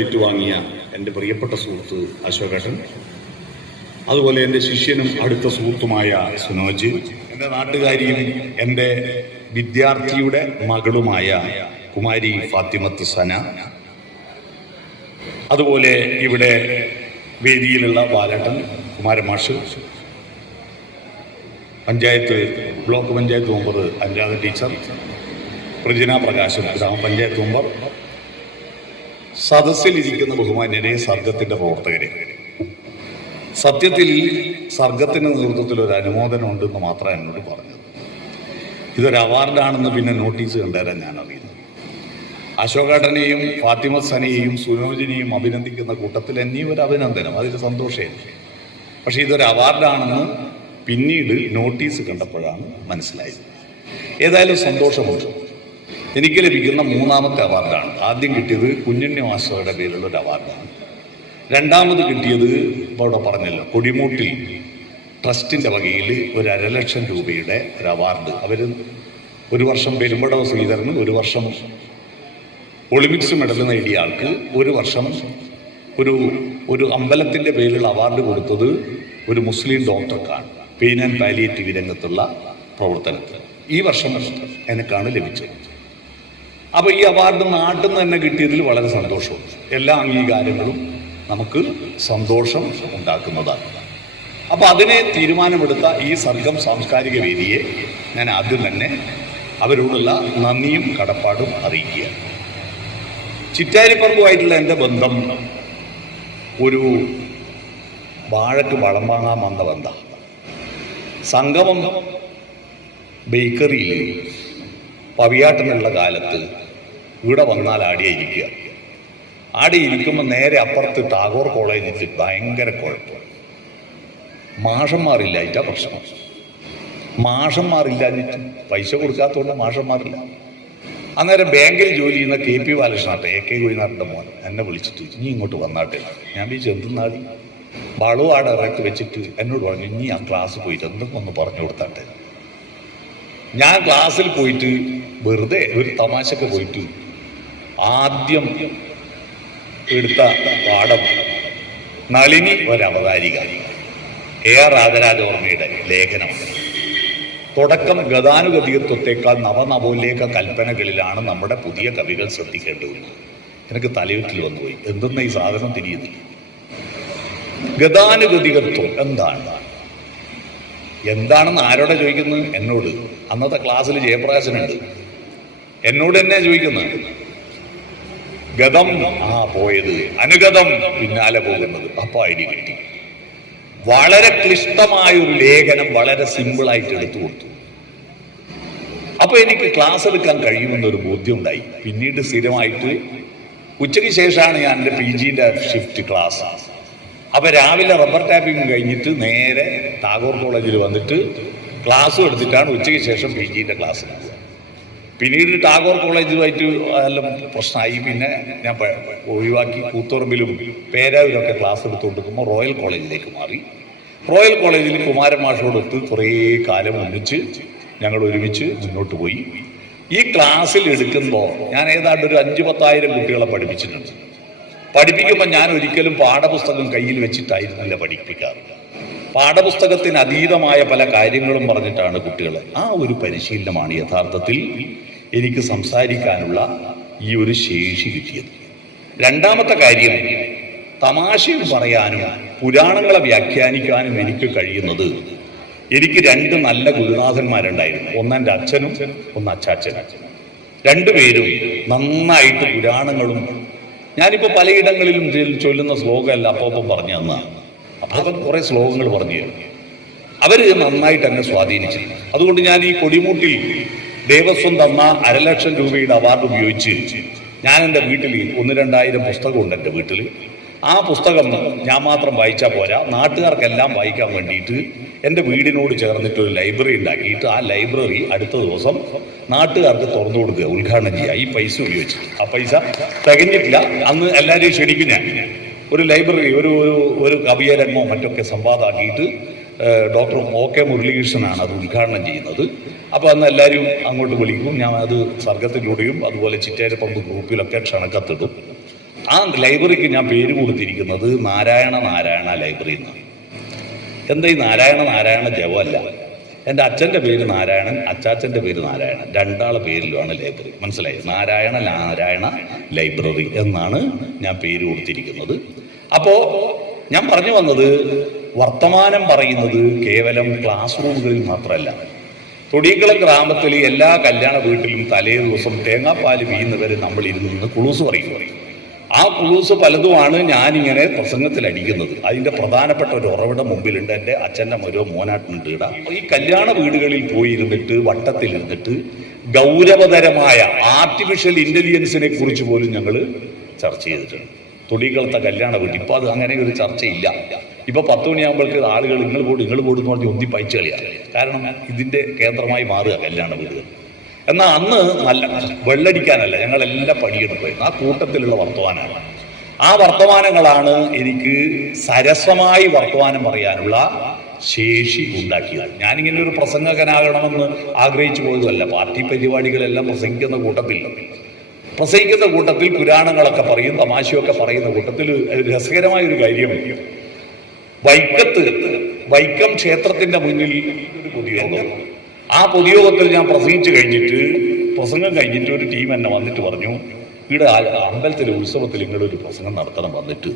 ഏറ്റുവാങ്ങിയ എൻ്റെ പ്രിയപ്പെട്ട സുഹൃത്ത് അശോകേട്ടൻ, അതുപോലെ എൻ്റെ ശിഷ്യനും അടുത്ത സുഹൃത്തുമായ സുനോജ്, എൻ്റെ നാട്ടുകാരിയും എൻ്റെ വിദ്യാർത്ഥിയുടെ മകളുമായ കുമാരി ഫാത്തിമത്ത് സന, അതുപോലെ ഇവിടെ വേദിയിലുള്ള ബാലേട്ടൻ, കുമാരമാഷ്, panchayat block panchayat member Anuradha teacher, Prajina Prakashan ഗ്രാമപഞ്ചായത്ത് മെമ്പർ, സദസ്സിലിരിക്കുന്ന ബഹുമാന്യരെ, സർഗത്തിൻ്റെ പ്രവർത്തകരെ, സത്യത്തിൽ സർഗത്തിൻ്റെ നേതൃത്വത്തിൽ ഒരു അനുമോദനം ഉണ്ടെന്ന് മാത്രമാണ് എന്നോട് പറഞ്ഞത്. ഇതൊരു അവാർഡാണെന്ന് പിന്നെ നോട്ടീസ് കണ്ടേരാൻ ഞാൻ അറിയുന്നു. അശോകേട്ടനെയും ഫാത്തിമത്ത് സനയെയും സുനോജിനെയും അഭിനന്ദിക്കുന്ന കൂട്ടത്തിൽ എന്നെയും ഒരു അഭിനന്ദനം, അതിൽ സന്തോഷമില്ല. പക്ഷെ ഇതൊരു അവാർഡാണെന്ന് പിന്നീട് നോട്ടീസ് കണ്ടപ്പോഴാണ് മനസ്സിലായത്. ഏതായാലും സന്തോഷമുണ്ട്. എനിക്ക് ലഭിക്കുന്ന മൂന്നാമത്തെ അവാർഡാണ്. ആദ്യം കിട്ടിയത് കുഞ്ഞുണ്ണി മാസ്റ്ററുടെ പേരിലുള്ള ഒരു അവാർഡാണ്. രണ്ടാമത് കിട്ടിയത് ഇപ്പോൾ ഇവിടെ പറഞ്ഞല്ലോ, കൊടിമൂട്ടിൽ ട്രസ്റ്റിൻ്റെ വകയിൽ ഒരു 1,50,000 രൂപയുടെ ഒരു അവാർഡ്. അവർ ഒരു വർഷം പെരുമ്പടവ ശ്രീധരന്, ഒരു വർഷം ഒളിമ്പിക്സ് മെഡൽ നേടിയ ആൾക്ക്, ഒരു വർഷം ഒരു അമ്പലത്തിൻ്റെ പേരിലുള്ള അവാർഡ് കൊടുത്തത് ഒരു മുസ്ലിം ഡോക്ടർക്കാണ്, പെയിൻ ആൻഡ് പാലിയേറ്റീവ് രംഗത്തുള്ള പ്രവർത്തനത്തിൽ. ഈ വർഷം എനിക്കാണ് ലഭിച്ചത്. അപ്പോൾ ഈ അവാർഡ് നാട്ടിൽ നിന്ന് തന്നെ കിട്ടിയതിൽ വളരെ സന്തോഷമുണ്ട്. എല്ലാ അംഗീകാരങ്ങളും നമുക്ക് സന്തോഷം ഉണ്ടാക്കുന്നതാണ്. അപ്പോൾ അതിനെ തീരുമാനമെടുത്ത ഈ സർഗം സാംസ്കാരിക വേദിയെ ഞാൻ ആദ്യം തന്നെ അവരോടുള്ള നന്ദിയും കടപ്പാടും അറിയിക്കുകയാണ്. ചിറ്റാരിപ്പറമ്പുമായിട്ടുള്ള എൻ്റെ ബന്ധം ഒരു വാഴക്ക് വളം വാങ്ങാൻ വന്ന ബന്ധം. സംഗമം ബേക്കറിയിൽ പവിയാട്ടനുള്ള കാലത്ത് ഇവിടെ വന്നാൽ ആടിയിരിക്കുക. ആടിയിരിക്കുമ്പോൾ നേരെ അപ്പുറത്ത് ടാഗോർ കോളേജിൽ ഭയങ്കര കുഴപ്പം. മാഷന്മാരില്ലായിട്ടാ പ്രശ്നം. മാഷന്മാരില്ലാഞ്ഞിട്ട് പൈസ കൊടുക്കാത്തതുകൊണ്ട് മാഷന്മാരില്ല. അന്നേരം ബാങ്കിൽ ജോലി ചെയ്യുന്ന KP ബാലകൃഷ്ണാട്ടെ, AK ഗോയിനാറിൻ്റെ മോൻ എന്നെ വിളിച്ചിട്ട് ഇനി ഇങ്ങോട്ട് വന്നാട്ടെ. ഞാൻ വിളിച്ചു എന്തെന്നാടി വളവാട് ഇറക്കി വെച്ചിട്ട് എന്നോട് പറഞ്ഞു, ഇനി ആ ക്ലാസ് പോയിട്ട് എന്തൊക്കെ ഒന്ന് പറഞ്ഞു കൊടുത്താട്ടെ. ഞാൻ ക്ലാസ്സിൽ പോയിട്ട് വെറുതെ ഒരു തമാശക്ക് പോയിട്ട് ആദ്യം എടുത്ത പാഠം നളിനി ഒരവതാരിക, AR രാജരാജവർമ്മയുടെ ലേഖനമാണ്. തുടക്കം ഗതാനുഗതികത്വത്തേക്കാൾ നവനവോല്ലേഖ കൽപ്പനകളിലാണ് നമ്മുടെ പുതിയ കവികൾ ശ്രദ്ധിക്കേണ്ടത്. എനിക്ക് തലയുറ്റിൽ വന്നുപോയി, എന്തെന്ന ഈ സാധനം തിരിയുന്നില്ല. ഗതാനുഗതികത്വം എന്താണെന്ന് ആരോടെ ചോദിക്കുന്നത്? എന്നോട്. അന്നത്തെ ക്ലാസ്സിൽ ജയപ്രകാശനുണ്ട്, എന്നോട് തന്നെ ചോദിക്കുന്നത്. ഗതം പോയത്, അനുഗതം പിന്നാലെ പോകുന്നത്. അപ്പൊ ഐഡി കിട്ടി. വളരെ ക്ലിഷ്ടമായൊരു ലേഖനം വളരെ സിമ്പിളായിട്ട് എടുത്തു കൊടുത്തു. അപ്പൊ എനിക്ക് ക്ലാസ് എടുക്കാൻ കഴിയുമെന്നൊരു ബോധ്യം ഉണ്ടായി. പിന്നീട് സ്ഥിരമായിട്ട് ഉച്ചയ്ക്ക് ശേഷമാണ് ഞാൻ എൻ്റെ PGൻ്റെ ഷിഫ്റ്റ് ക്ലാസ്. അപ്പൊ രാവിലെ റബ്ബർ ടാപ്പിംഗ് കഴിഞ്ഞിട്ട് നേരെ ടാഗോർ കോളേജിൽ വന്നിട്ട് ക്ലാസ്സും എടുത്തിട്ടാണ് ഉച്ചയ്ക്ക് ശേഷം PGൻ്റെ ക്ലാസ്. പിന്നീട് ടാഗോർ കോളേജുമായിട്ട് എല്ലാം പ്രശ്നമായി. പിന്നെ ഞാൻ ഒഴിവാക്കി കൂത്തുറമ്പിലും പേരാവിലൊക്കെ ക്ലാസ് എടുത്തുകൊണ്ടിരിക്കുമ്പോൾ റോയൽ കോളേജിലേക്ക് മാറി. റോയൽ കോളേജിൽ കുമാരമാഷോടൊത്ത് കുറേ കാലം ഒന്നിച്ച് ഞങ്ങൾ ഒരുമിച്ച് മുന്നോട്ട് പോയി. ഈ ക്ലാസ്സിൽ എടുക്കുമ്പോൾ ഞാൻ ഏതാണ്ട് ഒരു 5,000-10,000 കുട്ടികളെ പഠിപ്പിച്ചിട്ടുണ്ട്. പഠിപ്പിക്കുമ്പോൾ ഞാൻ ഒരിക്കലും പാഠപുസ്തകം കയ്യിൽ വെച്ചിട്ടായിരുന്നില്ല പഠിപ്പിക്കാറ്. പാഠപുസ്തകത്തിന് അതീതമായ പല കാര്യങ്ങളും പറഞ്ഞിട്ടാണ് കുട്ടികളെ. ആ ഒരു പരിശീലനമാണ് യഥാർത്ഥത്തിൽ എനിക്ക് സംസാരിക്കാനുള്ള ഈ ഒരു ശേഷി കിട്ടിയത്. രണ്ടാമത്തെ കാര്യം, തമാശയും പറയാനും പുരാണങ്ങളെ വ്യാഖ്യാനിക്കാനും എനിക്ക് കഴിയുന്നത്, എനിക്ക് 2 നല്ല ഗുരുനാഥന്മാരുണ്ടായിരുന്നു. ഒന്ന് എൻ്റെ അച്ഛനും ഒന്ന് അച്ചാച്ചനും. രണ്ടുപേരും നന്നായിട്ട് പുരാണങ്ങളും, ഞാനിപ്പോൾ പലയിടങ്ങളിലും ചൊല്ലുന്ന ശ്ലോകമല്ല അപ്പം പറഞ്ഞു തന്നാണ്. അപ്പം കുറേ ശ്ലോകങ്ങൾ പറഞ്ഞു തരും. അവർ നന്നായിട്ട് എന്നെ സ്വാധീനിച്ചിട്ടുണ്ട്. അതുകൊണ്ട് ഞാൻ ഈ കൊടിമൂട്ടിൽ ദേവസ്വം തന്ന 1,50,000 രൂപയുടെ അവാർഡ് ഉപയോഗിച്ച് ഞാൻ എൻ്റെ വീട്ടിൽ 1,000-2,000 പുസ്തകമുണ്ട് എൻ്റെ വീട്ടിൽ. ആ പുസ്തകം ഞാൻ മാത്രം വായിച്ചാൽ പോരാ, നാട്ടുകാർക്കെല്ലാം വായിക്കാൻ വേണ്ടിയിട്ട് എൻ്റെ വീടിനോട് ചേർന്നിട്ടൊരു ലൈബ്രറി ഉണ്ടാക്കിയിട്ട് ആ ലൈബ്രറി അടുത്ത ദിവസം നാട്ടുകാർക്ക് തുറന്നു കൊടുക്കുക, ഉദ്ഘാടനം ചെയ്യുക, ഈ പൈസ ഉപയോഗിച്ചിട്ട്. ആ പൈസ തികഞ്ഞിട്ടില്ല. അന്ന് എല്ലാവരെയും ക്ഷണിക്കും ഞാൻ. ഒരു ലൈബ്രറി, ഒരു കവിയരങ്ങോ മറ്റൊക്കെ സംവാദമാക്കിയിട്ട് ഡോക്ടർ OK മുരളീകൃഷ്ണനാണ് അത് ഉദ്ഘാടനം ചെയ്യുന്നത്. അപ്പോൾ അന്ന് എല്ലാവരും അങ്ങോട്ട് വിളിക്കും. ഞാൻ അത് സർഗത്തിലൂടെയും അതുപോലെ ചിറ്റാരിപ്പറമ്പ് ഗ്രൂപ്പിലൊക്കെ ക്ഷണക്കത്തിടും. ആ ലൈബ്രറിക്ക് ഞാൻ പേര് കൊടുത്തിരിക്കുന്നത് നാരായണ ലൈബ്രറി എന്നാണ്. എന്താ ഈ നാരായണ ജപമല്ല. എൻ്റെ അച്ഛൻ്റെ പേര് നാരായണൻ, അച്ചാച്ചൻ്റെ പേര് നാരായണൻ, രണ്ടാളെ പേരിലുമാണ് ലൈബ്രറി. മനസ്സിലായി? നാരായണ ലൈബ്രറി എന്നാണ് ഞാൻ പേര് കൊടുത്തിരിക്കുന്നത്. അപ്പോൾ ഞാൻ പറഞ്ഞു വന്നത്, വർത്തമാനം പറയുന്നത് കേവലം ക്ലാസ് റൂമുകളിൽ മാത്രമല്ല. തൊടിയക്കുളം ഗ്രാമത്തിൽ എല്ലാ കല്യാണ വീട്ടിലും തലേ ദിവസം തേങ്ങാപ്പാല് വീഴുന്നവരെ നമ്മൾ ഇരുന്ന് കുളൂസ് പറയും. ആ കുളൂസ് പലതുമാണ് ഞാനിങ്ങനെ പ്രസംഗത്തിൽ അടിക്കുന്നത്. അതിൻ്റെ പ്രധാനപ്പെട്ട ഒരു ഉറവിടം മുമ്പിലുണ്ട്. എൻ്റെ അച്ഛൻ്റെ ഒരു മോനാട്ടുണ്ട് ഇട. ഈ കല്യാണ വീടുകളിൽ പോയിരുന്നിട്ട് വട്ടത്തിലിരുന്നിട്ട് ഗൗരവതരമായ ആർട്ടിഫിഷ്യൽ ഇൻ്റലിജൻസിനെ കുറിച്ച് പോലും ഞങ്ങൾ ചർച്ച ചെയ്തിട്ടുണ്ട്. തൊടിയക്കുളത്തെ കല്യാണ വീട്ടിൽ ഇപ്പോൾ അത് അങ്ങനെ ഒരു ചർച്ചയില്ല. ഇപ്പോൾ 10 മണിയാകുമ്പോഴേക്ക് ആളുകൾ നിങ്ങൾ പോടും എന്ന് പറഞ്ഞ് ഒന്നി പയച്ചു കളിയാണ്. കാരണം ഇതിൻ്റെ കേന്ദ്രമായി മാറുക കല്യാണ വീടുകൾ. എന്നാൽ അന്ന് നല്ല വെള്ളടിക്കാനല്ല, ഞങ്ങളെല്ലാം പണിയെടുക്കുമായിരുന്നു. ആ കൂട്ടത്തിലുള്ള വർത്തമാനമാണ്. ആ വർത്തമാനങ്ങളാണ് എനിക്ക് സരസമായി വർത്തമാനം പറയാനുള്ള ശേഷി ഉണ്ടാക്കിയത്. ഞാനിങ്ങനെ ഒരു പ്രസംഗകനാകണമെന്ന് ആഗ്രഹിച്ചു പോയതല്ല. പാർട്ടി പരിപാടികളെല്ലാം പ്രസംഗിക്കുന്ന കൂട്ടത്തിൽ പുരാണങ്ങളൊക്കെ പറയും, തമാശയൊക്കെ പറയുന്ന കൂട്ടത്തിൽ രസകരമായൊരു കാര്യം, വൈക്കം ക്ഷേത്രത്തിന്റെ മുന്നിൽ ഒരു പൊതുയോഗം. ആ പൊതുയോഗത്തിൽ ഞാൻ പ്രസംഗം കഴിഞ്ഞിട്ട് ഒരു ടീം എന്നെ വന്നിട്ട് പറഞ്ഞു, ഇവിടെ അമ്പലത്തിലെ ഉത്സവത്തിൽ ഇങ്ങനൊരു പ്രസംഗം നടത്തണം വന്നിട്ട്.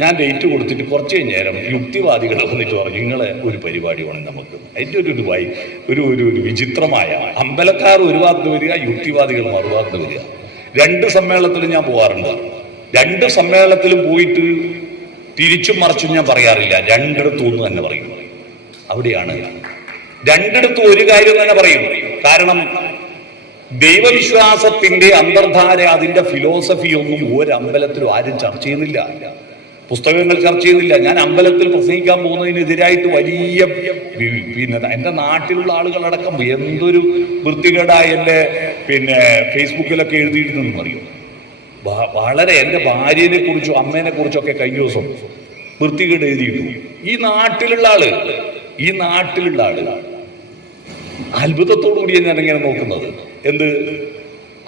ഞാൻ ഡേറ്റ് കൊടുത്തിട്ട് കുറച്ച് നേരം യുക്തിവാദികൾ വന്നിട്ട് പറഞ്ഞു, നിങ്ങളെ ഒരു പരിപാടി വേണം നമുക്ക്. അതിൻ്റെ ഒരു വിചിത്രമായ, അമ്പലക്കാർ ഒരു ഭാഗത്ത് വരിക, യുക്തിവാദികൾ മറുഭാഗത്ത് വരിക. 2 സമ്മേളനത്തിലും ഞാൻ പോകാറുണ്ട്. 2 സമ്മേളനത്തിലും പോയിട്ട് തിരിച്ചും മറിച്ചും ഞാൻ പറയാറില്ല. 2 ഒന്ന് തന്നെ പറയും. അവിടെയാണ് 2 ഒരു കാര്യം തന്നെ പറയും. കാരണം ദൈവവിശ്വാസത്തിന്റെ അന്തർധാര, അതിന്റെ ഫിലോസഫി ഒന്നും ഒരമ്പലത്തിലും ആരും ചർച്ച ചെയ്യുന്നില്ല, പുസ്തകങ്ങൾ ചർച്ച ചെയ്യുന്നില്ല. ഞാൻ അമ്പലത്തിൽ പ്രസംഗിക്കാൻ പോകുന്നതിനെതിരായിട്ട് വലിയ എൻ്റെ നാട്ടിലുള്ള ആളുകളടക്കം എന്തൊരു വൃത്തികേടായ എൻ്റെ ഫേസ്ബുക്കിലൊക്കെ എഴുതിയിരുന്നെന്ന് അറിയും. വളരെ എൻ്റെ ഭാര്യനെ കുറിച്ചും അമ്മേനെ കുറിച്ചൊക്കെ കഴിഞ്ഞ ദിവസം വൃത്തികേട് എഴുതിയിട്ടു. ഈ നാട്ടിലുള്ള ആള് അത്ഭുതത്തോടു കൂടിയാണ് ഞാൻ ഇങ്ങനെ നോക്കുന്നത്.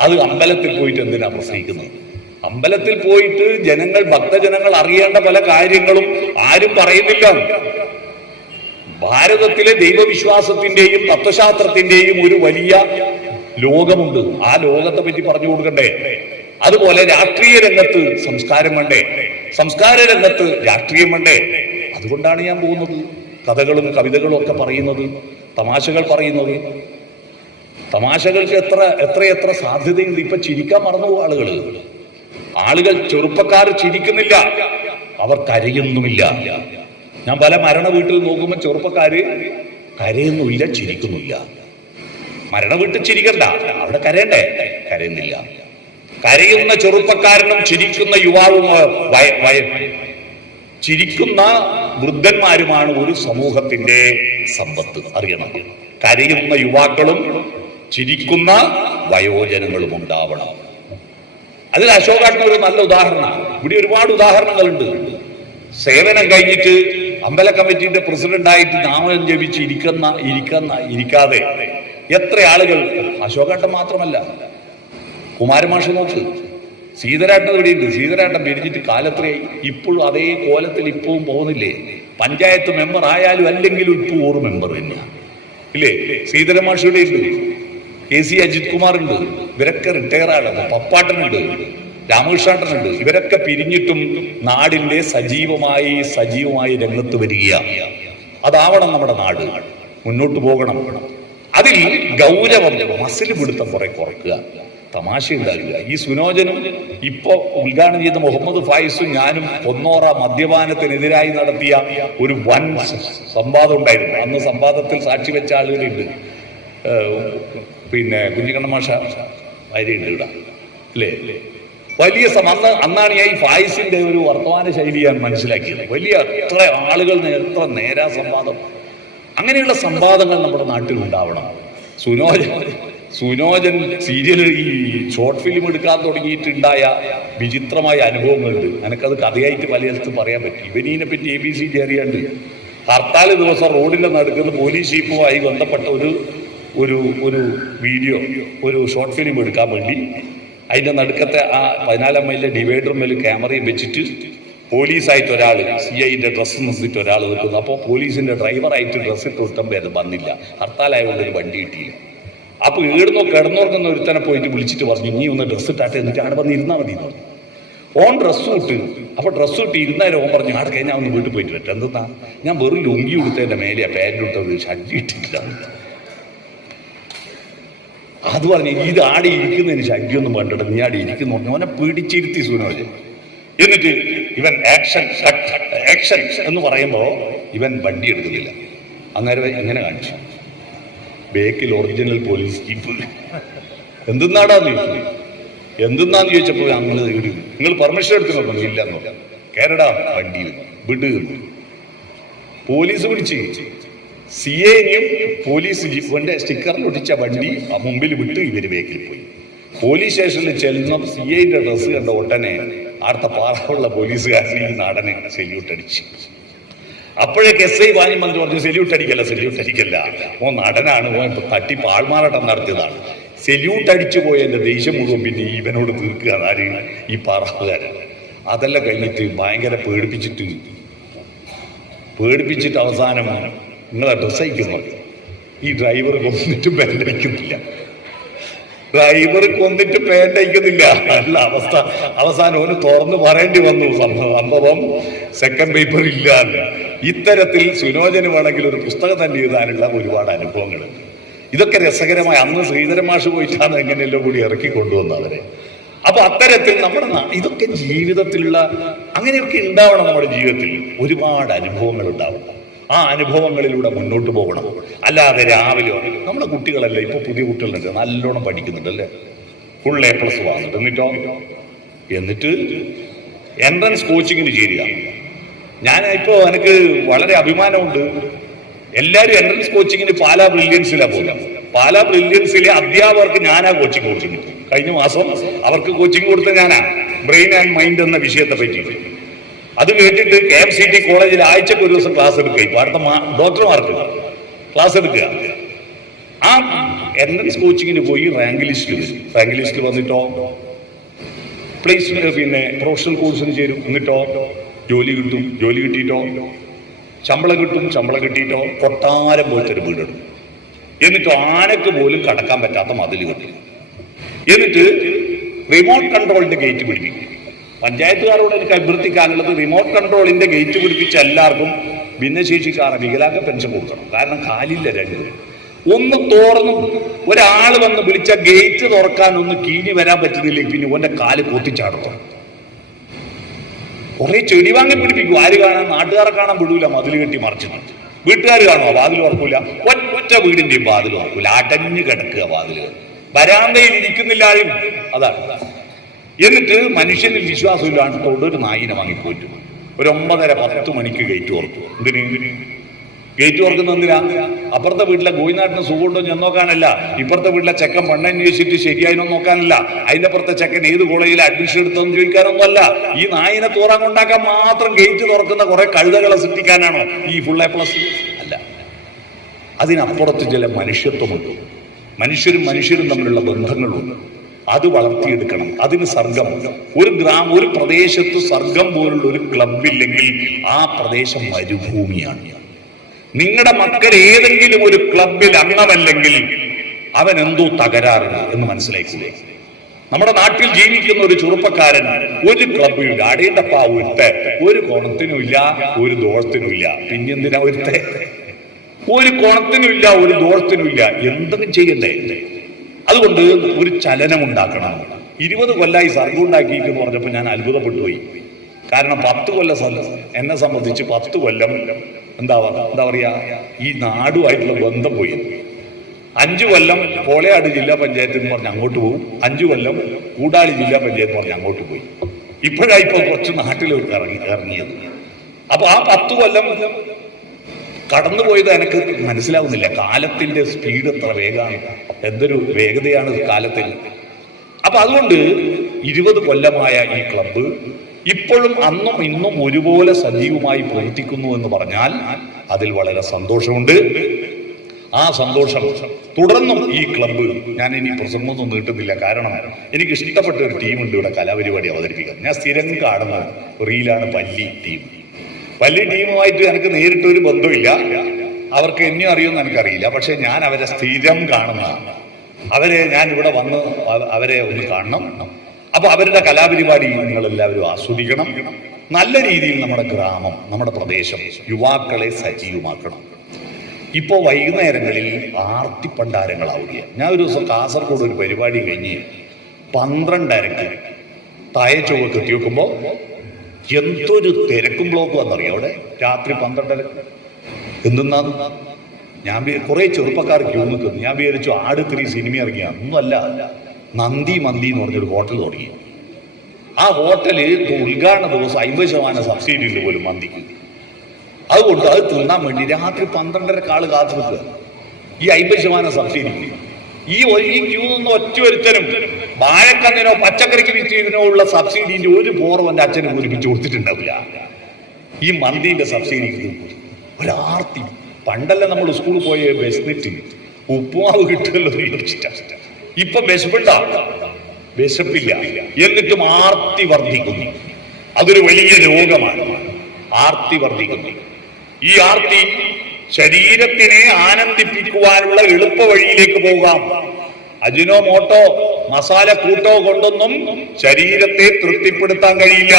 അത് അമ്പലത്തിൽ പോയിട്ട് എന്തിനാ പ്രസംഗിക്കുന്നത്? അമ്പലത്തിൽ പോയിട്ട് ഭക്തജനങ്ങൾ അറിയേണ്ട പല കാര്യങ്ങളും ആരും പറയുന്നില്ല. ഭാരതത്തിലെ ദൈവവിശ്വാസത്തിന്റെയും തത്വശാസ്ത്രത്തിന്റെയും ഒരു വലിയ ലോകമുണ്ട്. ആ ലോകത്തെ പറ്റി പറഞ്ഞു കൊടുക്കണ്ടേ? അതുപോലെ രാഷ്ട്രീയ രംഗത്ത് സംസ്കാരം വേണ്ടേ? സംസ്കാര രംഗത്ത് രാഷ്ട്രീയം വേണ്ടേ? അതുകൊണ്ടാണ് ഞാൻ പോകുന്നത്. കഥകളും കവിതകളും ഒക്കെ പറയുന്നത്, തമാശകൾ പറയുന്നത്. തമാശകൾക്ക് എത്ര സാധ്യതയുണ്ട്. ഇപ്പൊ ചിരിക്കാൻ മറന്നു ആളുകൾ ചെറുപ്പക്കാർ ചിരിക്കുന്നില്ല, അവർ കരയുന്നുമില്ല. ഞാൻ പല മരണ വീട്ടിൽ നോക്കുമ്പോൾ ചെറുപ്പക്കാര് കരയുന്നുമില്ല, ചിരിക്കുന്നില്ല. മരണ വീട്ടിൽ ചിരിക്കണ്ട, അവിടെ കരയണ്ടേ? കരയുന്നില്ല. കരയുന്ന ചെറുപ്പക്കാരനും ചിരിക്കുന്ന യുവാവും ചിരിക്കുന്ന വൃദ്ധന്മാരുമാണ് ഒരു സമൂഹത്തിന്റെ സമ്പത്ത്. അറിയണം. കരയുന്ന യുവാക്കളും ചിരിക്കുന്ന വയോജനങ്ങളും ഉണ്ടാവണം. അതിൽ അശോകാട്ടൻ ഒരു നല്ല ഉദാഹരണമാണ്. ഇവിടെ ഒരുപാട് ഉദാഹരണങ്ങളുണ്ട്. സേവനം കഴിഞ്ഞിട്ട് അമ്പല കമ്മിറ്റിന്റെ പ്രസിഡന്റായിട്ട് നാമം ജപിച്ച് ഇരിക്കാതെ എത്ര ആളുകൾ. അശോകാട്ടൻ മാത്രമല്ല, കുമാരമാഷ നോക്ക്, സീതരാട്ടൻ ഇവിടെയുണ്ട്. സീതരാട്ടൻ പിരിഞ്ഞിട്ട് കാലത്രയായി, ഇപ്പോഴും അതേ കോലത്തിൽ ഇപ്പവും പോകുന്നില്ലേ? പഞ്ചായത്ത് മെമ്പർ ആയാലും അല്ലെങ്കിലും ഇപ്പോൾ ഓറ് മെമ്പർ തന്നെയാണ്, ഇല്ലേ? സീതരമാഷയുടെ ഉണ്ട്, KC അജിത് കുമാർ ഉണ്ട്, ഇവരൊക്കെ റിട്ടയറാണ്. പപ്പാട്ടനുണ്ട്, രാമകൃഷ്ണേട്ടനുണ്ട്. ഇവരൊക്കെ പിരിഞ്ഞിട്ടും നാടിന്റെ സജീവമായി രംഗത്ത് വരികയാണ്. അതാവണം നമ്മുടെ നാട്, മുന്നോട്ട് പോകണം. അതിൽ ഗൗരവം, മസിൽ പിടുത്തം കുറെ കുറയ്ക്കുക, തമാശ ഉണ്ടാക്കുക. ഈ സുനോജനും ഇപ്പോ ഉദ്ഘാടനം ചെയ്ത മുഹമ്മദ് ഫായിസും ഞാനും കൊന്നോറ മദ്യപാനത്തിനെതിരായി നടത്തിയ ഒരു വൻ സംവാദം ഉണ്ടായിരുന്നു. അന്ന് സംവാദത്തിൽ സാക്ഷി വെച്ച ആളുകളുണ്ട്. കുഞ്ഞിക്കണ്ണ മാഷ വരെയുണ്ട് ഇവിടെ, അല്ലേ? വലിയ അന്നാണ് ഞാൻ ഈ ഫായിസിന്റെ ഒരു വർത്തമാന ശൈലി ഞാൻ മനസ്സിലാക്കിയത്. എത്ര ആളുകൾ എത്ര നേരാ സംവാദം. അങ്ങനെയുള്ള സംവാദങ്ങൾ നമ്മുടെ നാട്ടിൽ ഉണ്ടാവണം. സുനോജൻ സീരിയൽ ഈ ഷോർട്ട് ഫിലിം എടുക്കാൻ തുടങ്ങിയിട്ടുണ്ടായ വിചിത്രമായ അനുഭവങ്ങളുണ്ട്. എനിക്കത് കഥയായിട്ട് പലയിടത്തും പറയാൻ പറ്റും. ഇവനീനെ പറ്റി ABCD അറിയാണ്ട് ഹർത്താൽ ദിവസം റോഡിന്റെ നടുക്കുന്ന പോലീസ് ജീപ്പുമായി ബന്ധപ്പെട്ട ഒരു വീഡിയോ, ഒരു ഷോർട്ട് ഫിലിം എടുക്കാൻ വേണ്ടി അതിൻ്റെ നടുക്കത്തെ ആ 14 മൈലിലെ ഡിവൈഡറിന്മേൽ ക്യാമറയും വെച്ചിട്ട് പോലീസായിട്ട് ഒരാൾ CIന്റെ ഡ്രസ്സ് നിർത്തിയിട്ട് ഒരാൾ നിൽക്കുന്നു. അപ്പോൾ പോലീസിന്റെ ഡ്രൈവറായിട്ട് ഡ്രസ്സ് ഇട്ട് ഒരുത്തമ്പേ അത് വന്നില്ല, ഹർത്താലായതുകൊണ്ട് ഒരു വണ്ടി കിട്ടിയില്ല. അപ്പോൾ ഈടുന്നോ കിടന്നുറങ്ങുന്ന ഒരുത്തനെ പോയിട്ട് വിളിച്ചിട്ട് പറഞ്ഞു, നീ ഒന്ന് ഡ്രസ്സ് ഇട്ടാട്ടെ, എന്നിട്ട് അവിടെ വന്ന് ഇരുന്നാൽ മതി എന്ന് പറഞ്ഞു. ഓൺ ഡ്രസ്സ് ഇട്ട്, അപ്പോൾ ഡ്രസ്സ് ഇട്ട് ഇരുന്നാലും ഓൻ പറഞ്ഞു, ആടെ കഴിഞ്ഞാൽ ഒന്ന് വീട്ടിൽ പോയിട്ട് പറ്റും. എന്തെന്നാ, ഞാൻ വെറും ലുങ്കി കൊടുത്തതിൻ്റെ മേലെയാ പാൻറ് ഇട്ടത്, ഷഡ്ജി ഇട്ടില്ല. അത് പറഞ്ഞു, ഇത് ആടെ ഇരിക്കുന്നതിന് ഷഡ്ജിയൊന്നും വേണ്ടിട്ട് നീ ആടെ ഇരിക്കുന്നു പറഞ്ഞു. അവനെ പിടിച്ചിരുത്തി സുനോജ്. എന്നിട്ട് ഇവൻ ആക്ഷൻ ആക്ഷൻ എന്ന് പറയുമ്പോൾ ഇവൻ വണ്ടി എടുക്കുന്നില്ല. അന്നേരം ഇങ്ങനെ കാണിച്ചു, ബേക്കിൽ ഒറിജിനൽ പോലീസ് ജീപ്പ്. എന്തെന്നാടാന്ന് ചോദിച്ചു. എന്തെന്നാന്ന് ചോദിച്ചപ്പോൾ നിങ്ങൾ പെർമിഷൻ എടുത്തു നോക്കുന്നു. ഇല്ലെന്നോ, കേരടാ വണ്ടി വിട്. പോലീസ് പിടിച്ച് CIനെയും പോലീസ് ജീപ്പിന്റെ സ്റ്റിക്കർ ഒട്ടിച്ച വണ്ടി മുമ്പിൽ വിട്ട് ഇവര് ബേക്കിൽ പോയി. പോലീസ് സ്റ്റേഷനിൽ ചെല്ലുന്ന CIന്റെ ഡ്രസ്സ് കണ്ട ഉടനെ അടുത്ത പാറയുള്ള പോലീസുകാരൻ ഈ നാടനെ സെല്യൂട്ട് അടിച്ചു. അപ്പോഴേക്ക് SI വാങ്ങി വന്ന് പറഞ്ഞു, സെല്യൂട്ട് അടിക്കല്ല, ഓ നടനാണ്, ഓ തട്ടി പാഴ്മാറാട്ടം നടത്തിയതാണ്. സെല്യൂട്ട് അടിച്ചു പോയ എൻ്റെ ദേഷ്യം മുഴുവൻ പിന്നെ ഇവനോട് തീർക്കുകയാണ് ആര്, ഈ പാറാവുകാരൻ. അതെല്ലാം കഴിഞ്ഞിട്ട് ഭയങ്കര പേടിപ്പിച്ചിട്ട് അവസാനം നിങ്ങളെ ഡ്രസ്സ് അയക്കുന്നു. ഈ ഡ്രൈവർ കൊന്നിട്ട് പാൻറ് അയക്കുന്നില്ല, അല്ല അവസ്ഥ. അവസാനം ഓന് തുറന്ന് പറയേണ്ടി വന്നു സംഭവം സെക്കൻഡ് പേപ്പർ ഇല്ല. ഇത്തരത്തിൽ സുനോജന് വേണമെങ്കിൽ ഒരു പുസ്തകം തന്നെ എഴുതാനുള്ള ഒരുപാട് അനുഭവങ്ങളുണ്ട്. ഇതൊക്കെ രസകരമായി അന്ന് ശ്രീധരൻ മാഷ് പോയിട്ടാണ് എങ്ങനെയല്ലോ കൂടി ഇറക്കി കൊണ്ടുവന്നത് അവരെ. അപ്പൊ അത്തരത്തിൽ നമ്മുടെ ഇതൊക്കെ ജീവിതത്തിലുള്ള അങ്ങനെയൊക്കെ ഉണ്ടാവണം. നമ്മുടെ ജീവിതത്തിൽ ഒരുപാട് അനുഭവങ്ങൾ ഉണ്ടാവണം. ആ അനുഭവങ്ങളിലൂടെ മുന്നോട്ട് പോകണം. അല്ലാതെ രാവിലെ നമ്മുടെ കുട്ടികളല്ലേ, ഇപ്പൊ പുതിയ കുട്ടികളുണ്ട്, നല്ലോണം പഠിക്കുന്നുണ്ട് അല്ലേ, ഫുൾ A+ വാങ്ങിട്ട് എന്നിട്ട് എൻട്രൻസ് കോച്ചിങ്ങിന് ചേരുക. ഞാനിപ്പോ എനിക്ക് വളരെ അഭിമാനമുണ്ട്. എല്ലാവരും എൻട്രൻസ് കോച്ചിങ്ങിന് പാലാ ബ്രില്യൻസിലാണ് പോകുക. പാലാ ബ്രില്യൻസിലെ അധ്യാപകർക്ക് ഞാനാ കോച്ചിങ് കൊടുക്കുന്നത്. കഴിഞ്ഞ മാസം അവർക്ക് കോച്ചിങ് കൊടുത്ത ഞാനാ, ബ്രെയിൻ ആൻഡ് മൈൻഡ് എന്ന വിഷയത്തെ പറ്റിയിട്ട്. അത് കേട്ടിട്ട് KMCT കോളേജിൽ ആഴ്ചക്ക് ഒരു ദിവസം ക്ലാസ് എടുക്കുക. ഇപ്പൊ അടുത്ത ഡോക്ടർമാർക്ക് ക്ലാസ് എടുക്കുക. ആ എൻട്രൻസ് കോച്ചിങ്ങിന് പോയി റാങ്ക് ലിസ്റ്റിൽ വന്നിട്ടോ പ്ലേസ്മെന്റ്, പിന്നെ പ്രൊഫഷണൽ കോഴ്സിന് ചേരും. എന്നിട്ടോ ജോലി കിട്ടിയിട്ടോ ശമ്പളം കിട്ടിയിട്ടോ കൊട്ടാരം പോലത്തെ ഒരു വീടെടുക്കും. എന്നിട്ട് ആനക്ക് പോലും കടക്കാൻ പറ്റാത്ത മതിൽ കെട്ടി. എന്നിട്ട് റിമോട്ട് കൺട്രോളിന്റെ ഗേറ്റ് പിടിപ്പിക്കും. പഞ്ചായത്തുകാരോട് എനിക്ക് അഭ്യർത്ഥിക്കാനുള്ളത്, റിമോട്ട് കൺട്രോളിന്റെ ഗേറ്റ് പിടിപ്പിച്ച എല്ലാവർക്കും ഭിന്നശേഷിക്കാരെ വികലാംഗ പെൻഷൻ കൊടുക്കണം. കാരണം കാലില്ല രണ്ടും. ഒന്ന് തുറന്നു ഒരാൾ വന്ന് വിളിച്ച ഗേറ്റ് തുറക്കാൻ ഒന്ന് കീഞ്ഞു വരാൻ പറ്റുന്നില്ലെങ്കിൽ പിന്നെ ഓന്റെ കാല് കൊത്തിച്ചാടണം. കുറെ ചെടി വാങ്ങി പിടിപ്പിക്കും. ആര് കാണാൻ, നാട്ടുകാരെ കാണാൻ വിടൂല, മതിൽ കെട്ടി മറിച്ചിട്ട്. വീട്ടുകാർ കാണുമോ, വാതിൽ ഉറക്കൂല. ഒറ്റ വീടിന്റെയും വാതിൽ ഉറക്കൂല, അടഞ്ഞു കിടക്കുക വാതിലുകൾ. വരാന്തയിൽ ഇരിക്കുന്നില്ല ആരും. അതാണ്. എന്നിട്ട് മനുഷ്യന് വിശ്വാസമില്ലാണ്ട് തൊടൊരു നായിനെ വാങ്ങിപ്പോയിട്ടു. ഒരു 9:30-10 മണിക്ക് ഗേറ്റ് തുറക്കും. എന്തിന് ഗേറ്റ് തുറക്കുന്ന എന്തിനാ? അപ്പുറത്തെ വീട്ടിലെ ഗോയിനാട്ടിന് സുഖമുണ്ടോ എന്ന് നോക്കാനല്ല, ഇപ്പുറത്തെ വീട്ടിലെ ചെക്കൻ പണ്ണന്വേഷിച്ചിട്ട് ശരിയായിനോ നോക്കാനല്ല, അതിന്റെ പുറത്തെ ചെക്കൻ ഏത് കോളേജിൽ അഡ്മിഷൻ എടുത്തെന്ന് ചോദിക്കാനൊന്നും അല്ല. ഈ നായിനെ തോറാൻ കൊണ്ടാക്കാൻ മാത്രം ഗേറ്റ് തുറക്കുന്ന കുറെ കഴുതകളെ സൃഷ്ടിക്കാനാണോ ഈ ഫുൾ A+ അല്ല. അതിനപ്പുറത്ത് ചില മനുഷ്യത്വമുണ്ട്. മനുഷ്യരും തമ്മിലുള്ള ബന്ധങ്ങളുണ്ട്. അത് വളർത്തിയെടുക്കണം. അതിന് സർഗം. ഒരു പ്രദേശത്ത് സർഗം പോലുള്ള ഒരു ക്ലബില്ലെങ്കിൽ ആ പ്രദേശം മരുഭൂമിയാണ്. നിങ്ങളുടെ മക്കൾ ഏതെങ്കിലും ഒരു ക്ലബിൽ അംഗമല്ലെങ്കിൽ അവൻ എന്തോ തകരാറുണ്ട് എന്ന് മനസ്സിലാക്കില്ലേ? നമ്മുടെ നാട്ടിൽ ജീവിക്കുന്ന ഒരു ചെറുപ്പക്കാരൻ ഒരു ക്ലബിൽ അടേണ്ടപ്പാ ഒരു കോണത്തിനുമില്ല, ഒരു ദോഷത്തിനുമില്ല. പിന്നെന്തിനാ ഒരു കോണത്തിനുമില്ല, ഒരു ദോഷത്തിനുമില്ല. എന്തെങ്കിലും ചെയ്യണ്ടേ? അതുകൊണ്ട് ഒരു ചലനം ഉണ്ടാക്കണം. 20 കൊല്ലമായി സർഗം ഉണ്ടാക്കിയെന്ന് പറഞ്ഞപ്പോൾ ഞാൻ അത്ഭുതപ്പെട്ടു പോയി. കാരണം 10 കൊല്ലം എന്നെ സംബന്ധിച്ച് 10 കൊല്ലം എന്താ പറയാ, ഈ നാടുമായിട്ടുള്ള ബന്ധം പോയി. 5 കൊല്ലം കോളയാട് ജില്ലാ പഞ്ചായത്ത് എന്ന് പറഞ്ഞ് അങ്ങോട്ട് പോകും, 5 കൊല്ലം കൂടാളി ജില്ലാ പഞ്ചായത്ത് പറഞ്ഞ് അങ്ങോട്ട് പോയി. ഇപ്പോഴായിപ്പോ കുറച്ച് നാട്ടിലേക്ക് ഇറങ്ങിയത്. അപ്പൊ ആ 10 കൊല്ലം കടന്നുപോയത് എനിക്ക് മനസ്സിലാവുന്നില്ല. കാലത്തിന്റെ സ്പീഡ് എത്ര വേഗമാണ്, എന്തൊരു വേഗതയാണ് കാലത്തിൽ. അപ്പൊ അതുകൊണ്ട് 20 കൊല്ലമായ ഈ ക്ലബ്ബ് ഇപ്പോഴും അന്നും ഇന്നും ഒരുപോലെ സജീവമായി പ്രവർത്തിക്കുന്നു എന്ന് പറഞ്ഞാൽ അതിൽ വളരെ സന്തോഷമുണ്ട്. ആ സന്തോഷം തുടർന്നും ഈ ക്ലബ്ബ്, ഞാൻ ഇനി പ്രസംഗമൊന്നും നീട്ടുന്നില്ല, കാരണം എനിക്ക് ഇഷ്ടപ്പെട്ട ഒരു ടീമുണ്ട് ഇവിടെ കലാപരിപാടി അവതരിപ്പിക്കാൻ. ഞാൻ സ്ഥിരം കാണുന്ന റീലാണ് പല്ലി ടീം. പല്ലി ടീമുമായിട്ട് എനിക്ക് നേരിട്ട് ഒരു ബന്ധമില്ല, അവർക്ക് എന്നെ അറിയുമെന്ന് എനിക്കറിയില്ല. പക്ഷെ ഞാൻ അവരെ സ്ഥിരം കാണുന്നതാണ്. അവരെ ഞാൻ ഇവിടെ വന്ന് അവരെ ഒന്ന് കാണണം. അപ്പൊ അവരുടെ കലാപരിപാടി നിങ്ങൾ എല്ലാവരും ആസ്വദിക്കണം. നല്ല രീതിയിൽ നമ്മുടെ ഗ്രാമം, നമ്മുടെ പ്രദേശം, യുവാക്കളെ സജീവമാക്കണം. ഇപ്പോൾ വൈകുന്നേരങ്ങളിൽ ആർത്തിപ്പണ്ടാരങ്ങളാവുകയാണ്. ഞാൻ ഒരു ദിവസം കാസർഗോഡ് ഒരു പരിപാടി കഴിഞ്ഞ് 12:30 താഴെ ചൊവ്വ കെട്ടി വെക്കുമ്പോൾ എന്തൊരു തിരക്കും ബ്ലോക്ക് വന്നറിയാം അവിടെ. രാത്രി 12:30 എന്തെന്നാ ഞാൻ കുറെ ചെറുപ്പക്കാർ ക്യൂ നിൽക്കുന്നു. ഞാൻ വിചാരിച്ചു ആട് 3 സിനിമ ഇറങ്ങിയ ഒന്നുമല്ല, നന്ദി മന്തി എന്ന് പറഞ്ഞൊരു ഹോട്ടൽ തുടങ്ങി. ആ ഹോട്ടല് ഉദ്ഘാടന ദിവസം 50% സബ്സിഡി ഉണ്ട് പോലും മന്തിക്ക്. അതുകൊണ്ട് അത് തിന്നാൻ വേണ്ടി രാത്രി 12:30 ആള് കാത്തു നിൽക്കുക. ഈ 50% സബ്സിഡി ഈ ക്യൂ നിന്ന് ഒറ്റ ഒരുത്തനും വാഴക്കന്നിനോ പച്ചക്കറിക്ക് വിറ്റീനോ ഉള്ള സബ്സിഡിന്റെ ഒരു പോറും എൻ്റെ അച്ഛന് പൂരിപ്പിച്ചു കൊടുത്തിട്ടുണ്ടാവില്ല. ഈ മന്തിന്റെ സബ്സിഡി ഒരാർത്തി. പണ്ടല്ല നമ്മൾ സ്കൂളിൽ പോയ വിശന്നിട്ട് ഉപ്പുമാവ് കിട്ടുമല്ലോ വിചാരിച്ചിട്ട്. ഇപ്പൊ വിശപ്പില്ല, എന്നിട്ടും ആർത്തി വർദ്ധിക്കുന്നു. അതൊരു വലിയ രോഗമാണ്, ആർത്തി വർദ്ധിക്കുന്നു. ഈ ആർത്തി ശരീരത്തിനെ ആനന്ദിപ്പിക്കുവാനുള്ള എളുപ്പ വഴിയിലേക്ക് പോകാം. അജിനോ മോട്ടോ മസാല കൂട്ടോ കൊണ്ടൊന്നും ശരീരത്തെ തൃപ്തിപ്പെടുത്താൻ കഴിയില്ല.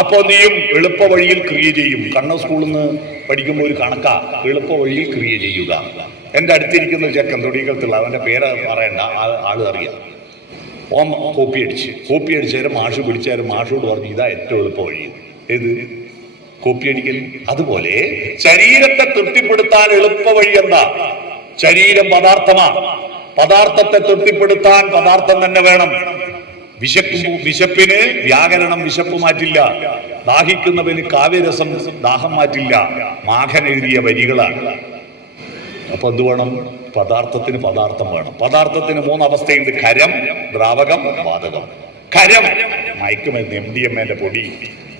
അപ്പോ നീയും എളുപ്പ വഴിയിൽ ക്രിയ ചെയ്യും. കണ്ണൂർ സ്കൂളിൽ നിന്ന് പഠിക്കുമ്പോൾ ഒരു കണക്കാ, എളുപ്പ വഴിയിൽ ക്രിയ ചെയ്യുക. എന്റെ അടുത്തിരിക്കുന്ന ചെക്കൻ തൊടികത്തുള്ള, അവന്റെ പേര് പറയണ്ട, ആള് അറിയാം. ഓം കോപ്പി അടിച്ചേരം മാഷ് പിടിച്ചാലും മാഷോട് പറഞ്ഞു ഇതാ ഏറ്റവും എളുപ്പ വഴി. ഏത് കോപ്പി അടിക്കൽ? അതുപോലെ ശരീരത്തെ തൃപ്തിപ്പെടുത്താൻ എളുപ്പ വഴി എന്താ? ശരീരം പദാർത്ഥമാണ്. പദാർത്ഥത്തെ തൃപ്തിപ്പെടുത്താൻ പദാർത്ഥം തന്നെ വേണം. വിശപ്പിന് വ്യാകരണം വിശപ്പ് മാറ്റില്ല. ദാഹിക്കുന്നവന് കാവ്യരസം ദാഹം മാറ്റില്ല. മാഘൻ എഴുതിയ വരികളാണ്. അപ്പൊ എന്ത് വേണം? പദാർത്ഥത്തിന് പദാർത്ഥം വേണം. പദാർത്ഥത്തിന് 3 അവസ്ഥയുണ്ട്: ഖരം, ദ്രാവകം, വാതകം. ഖരം മയക്കുമരുന്ന്, MDMA പൊടി.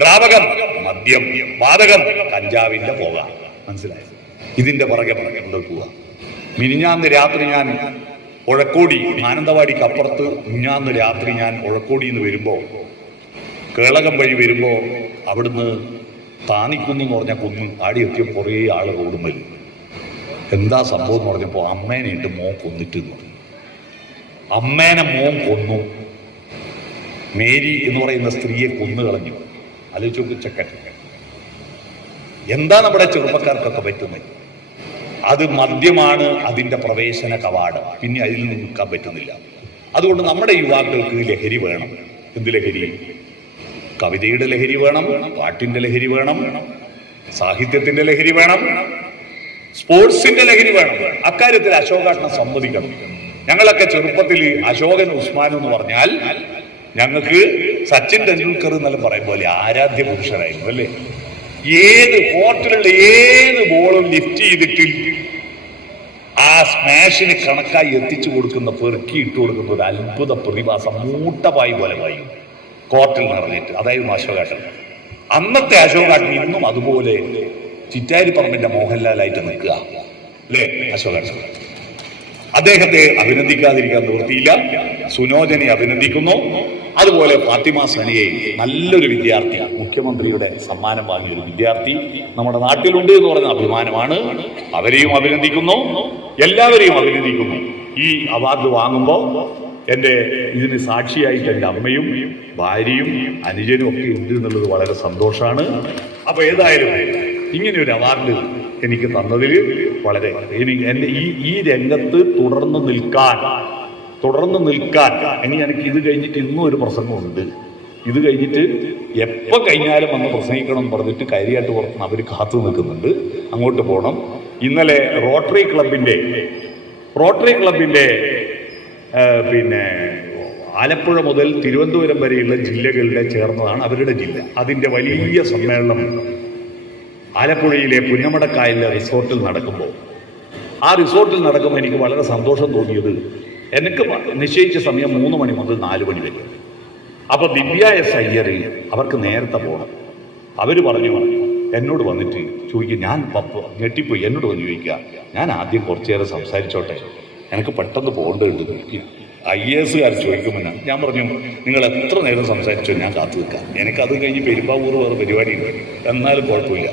ദ്രാവകം മദ്യം. വാതകം കഞ്ചാവിന്റെ പുക. മനസ്സിലായി? ഇതിന്റെ പുറകെ പോവുക. മിനിഞ്ഞാന്ന് രാത്രി ഞാൻ ഒഴക്കോടി, മാനന്തവാടിക്ക് അപ്പുറത്ത്, മിനിഞ്ഞാന്ന് രാത്രി ഞാൻ ഒഴക്കോടിയിൽ നിന്ന് വരുമ്പോ, കേളകം വഴി വരുമ്പോ, അവിടുന്ന് താന്നിക്കുന്ന് എന്ന് പറഞ്ഞ കുന്ന് ആടി എത്തിയ കുറേ ആള് റോഡും വരും. എന്താ സംഭവം എന്ന് പറഞ്ഞപ്പോ അമ്മേനെ ഇട്ട് മോൻ കൊന്നിട്ട് എന്ന് പറഞ്ഞു. അമ്മേനെ മോൻ കൊന്നു. മേരി എന്ന് പറയുന്ന സ്ത്രീയെ കൊന്നു കളഞ്ഞു. ആലോചിച്ചു ചെക്കൻ. എന്താ നമ്മുടെ ചെറുപ്പക്കാർക്കൊക്കെ പറ്റുന്നത്? അത് മദ്യമാണ് അതിന്റെ പ്രവേശന കവാടം. പിന്നെ അതിൽ നിന്ന് നിൽക്കാൻ പറ്റുന്നില്ല. അതുകൊണ്ട് നമ്മുടെ യുവാക്കൾക്ക് ലഹരി വേണം. എന്ത് ലഹരി? കവിതയുടെ ലഹരി വേണം, പാട്ടിന്റെ ലഹരി വേണം, സാഹിത്യത്തിന്റെ ലഹരി വേണം, സ്പോർട്സിന്റെ ലഹരി വേണം. അക്കാര്യത്തിൽ അശോകാട്ടനെ സമ്മതിക്കണം. ഞങ്ങളൊക്കെ ചെറുപ്പത്തിൽ അശോകൻ ഉസ്മാൻ എന്ന് പറഞ്ഞാൽ ഞങ്ങൾക്ക് സച്ചിൻ ടെണ്ടുൽക്കർ എന്നെല്ലാം പറയും പോലെ ആരാധ്യ പുരുഷനായിരുന്നു അല്ലേ. ഏത് കോർട്ടിലുള്ള ഏത് ബോളും ലിഫ്റ്റ് ചെയ്തിട്ട് ആ സ്മാഷിന് കണക്കായി എത്തിച്ചു കൊടുക്കുന്ന, പെറുക്കി ഇട്ട് കൊടുക്കുന്ന ഒരു അത്ഭുത പ്രതിഭാസം മൂട്ടപായി പോലെ പായും കോർട്ടിൽ നിറഞ്ഞിട്ട്. അതായിരുന്നു അശോകാട്ടൻ. അന്നത്തെ അശോകാട്ടൻ ഇന്നും അതുപോലെ ചിറ്റാരിപ്പറമ്പിന്റെ മോഹൻലാലായിട്ട് നിൽക്കുക അല്ലേ അശോകാട്ടൻ. അദ്ദേഹത്തെ അഭിനന്ദിക്കാതിരിക്കാൻ നിവൃത്തിയില്ല. സുനോജനെ അഭിനന്ദിക്കുന്നു. അതുപോലെ ഫാത്തിമ സനിയെ, നല്ലൊരു വിദ്യാർത്ഥി, മുഖ്യമന്ത്രിയുടെ സമ്മാനം വാങ്ങിയൊരു വിദ്യാർത്ഥി നമ്മുടെ നാട്ടിലുണ്ട് എന്ന് പറയുന്ന അഭിമാനമാണ്. അവരെയും അഭിനന്ദിക്കുന്നു, എല്ലാവരെയും അഭിനന്ദിക്കുന്നു. ഈ അവാർഡ് വാങ്ങുമ്പോൾ ഇതിന് സാക്ഷിയായിട്ട് എൻ്റെ അമ്മയും ഭാര്യയും അനുജനും ഒക്കെ ഉണ്ട് എന്നുള്ളത് വളരെ സന്തോഷമാണ്. അപ്പൊ ഏതായാലും ഇങ്ങനെ ഒരു അവാർഡ് എനിക്ക് തന്നതിൽ വളരെ എൻ്റെ ഈ രംഗത്ത് തുടർന്ന് നിൽക്കാൻ ഇനി എനിക്ക് ഇത് കഴിഞ്ഞിട്ട് ഇന്നും ഒരു പ്രസംഗമുണ്ട്. ഇത് കഴിഞ്ഞിട്ട് എപ്പോൾ കഴിഞ്ഞാലും വന്ന് പ്രസംഗിക്കണം എന്ന് പറഞ്ഞിട്ട് കരിയാട്ട് പുറത്തുനിന്ന് അവർ കാത്തു നിൽക്കുന്നുണ്ട്. അങ്ങോട്ട് പോകണം. ഇന്നലെ റോട്ടറി ക്ലബിൻ്റെ പിന്നെ ആലപ്പുഴ മുതൽ തിരുവനന്തപുരം വരെയുള്ള ജില്ലകളിലെ ചേർന്നതാണ് അവരുടെ ജില്ല. അതിൻ്റെ വലിയ സമ്മേളനം ആലപ്പുഴയിലെ പുന്നമടക്കായലിലെ റിസോർട്ടിൽ നടക്കുമ്പോൾ എനിക്ക് വളരെ സന്തോഷം തോന്നിയത്, എനിക്ക് നിശ്ചയിച്ച സമയം 3 മണി മുതൽ 4 മണി വരെ. അപ്പൊ ദിവ്യ എസ് അയ്യർ അവർക്ക് നേരത്തെ പോകണം. അവർ പറഞ്ഞു എന്നോട് വന്നിട്ട് ചോദിക്കുക, ഞാൻ ഞെട്ടിപ്പോയി. എന്നോട് വന്ന് ചോദിക്കുക, ഞാൻ ആദ്യം കുറച്ചു നേരം സംസാരിച്ചോട്ടെ, എനിക്ക് പെട്ടെന്ന് പോകേണ്ടതുണ്ട്. IAS ചോദിക്കുമ്പോൾ ഞാൻ പറഞ്ഞു, നിങ്ങൾ എത്ര നേരം സംസാരിച്ചോ ഞാൻ കാത്തു നിൽക്കാം, എനിക്കത് കഴിഞ്ഞ് പെരുമ്പാവൂർ വേറെ പരിപാടിയുണ്ട്, എന്നാലും കുഴപ്പമില്ല.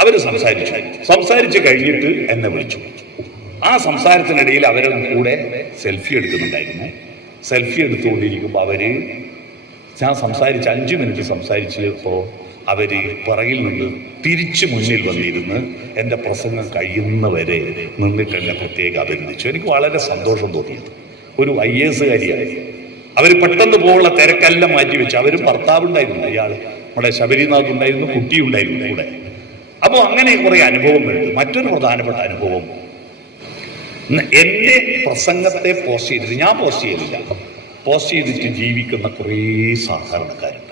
അവർ സംസാരിച്ച് കഴിഞ്ഞിട്ട് എന്നെ വിളിച്ചു. ആ സംസാരത്തിനിടയിൽ അവരെ കൂടെ സെൽഫി എടുക്കുന്നുണ്ടായിരുന്നു. സെൽഫി എടുത്തുകൊണ്ടിരിക്കുമ്പോൾ ഞാൻ സംസാരിച്ച് 5 മിനിറ്റ് സംസാരിച്ചപ്പോൾ പിറകിൽ നിന്ന് തിരിച്ചു മുന്നിൽ വന്നിരുന്ന് എൻ്റെ പ്രസംഗം കഴിയുന്നവരെ നിന്നിട്ട് എന്നെ പ്രത്യേകം അഭിനന്ദിച്ചു. എനിക്ക് വളരെ സന്തോഷം തോന്നിയത്. ഒരു IAS അവർ പെട്ടെന്ന് പോകാനുള്ള തിരക്കെല്ലാം മാറ്റിവെച്ചു. അവരും ഭർത്താവുണ്ടായിരുന്നു, അയാൾ നമ്മുടെ ശബരിനാഥ് ഉണ്ടായിരുന്നു, കുട്ടിയുണ്ടായിരുന്നു കൂടെ. അപ്പോൾ അങ്ങനെ കുറെ അനുഭവങ്ങളുണ്ട്. മറ്റൊരു പ്രധാനപ്പെട്ട അനുഭവം, എൻ്റെ പ്രസംഗത്തെ പോസ്റ്റ് ചെയ്തിട്ട്, ഞാൻ പോസ്റ്റ് ചെയ്തില്ല, പോസ്റ്റ് ചെയ്തിട്ട് ജീവിക്കുന്ന കുറേ സാധാരണക്കാരുണ്ട്.